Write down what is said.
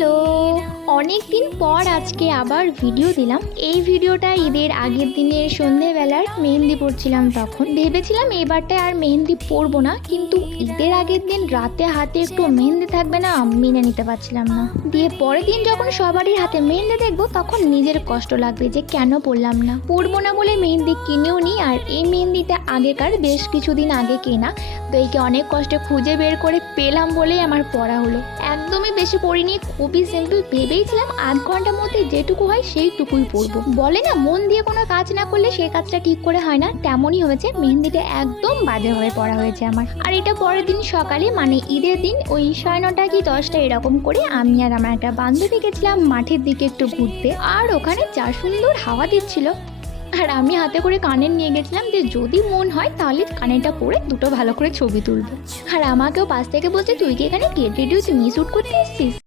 Hello, অনেক দিন পর আজকে আবার ভিডিও দিলাম। এই ভিডিওটা ঈদের আগের দিনের সন্ধেবেলার মেহেন্দি পড়ছিলাম। তখন ভেবেছিলাম এবারটায় আর মেহেন্দি পরবো না, কিন্তু ঈদের আগের দিন রাতে হাতে একটু মেহেন্দি থাকবে না, মেনে নিতে পারছিলাম না। দিয়ে পরের দিন যখন সবারই হাতে মেহেন্দি দেখবো তখন নিজের কষ্ট লাগবে যে কেন পরলাম না। পরবো না বলে মেহেন্দি কিনেও নি। আর এই মেহেন্দিটা আগেকার, বেশ কিছুদিন আগে কেনা, তো এইকে অনেক কষ্টে খুঁজে বের করে পেলাম বলেই আমার পড়া হলো। একদমই বেশি পড়িনি, খুবই সিম্পল। ভেবেইছিলাম আধ ঘন্টার মধ্যে যেটুকু হয় সেইটুকুই পরবো। বলে না, মন দিয়ে কোনো কাজ না করলে সেই কাজটা ঠিক করে হয় না, তেমনই হয়েছে। মেহেন্দিটা একদম বাজেভাবে পড়া হয়েছে আমার। আর এটা পরের দিন সকালে, মানে ঈদের দিন ওই 9:30 কি 10টা এরকম করে আমি আর আমার একটা বান্ধবী গেছিলাম মাঠের দিকে একটু ঘুরতে। আর ওখানে যা সুন্দর হাওয়া দিচ্ছিল, আর আমি হাতে করে কানের নিয়ে গেছিলাম যে যদি মন হয় তাহলে কানেরটা পরে দুটো ভালো করে ছবি তুলবো। আর আমাকেও পাশ থেকে বলছে, তুই কি এখানে গেট রেডিও তুমি শ্যুট করতে এসেছিস?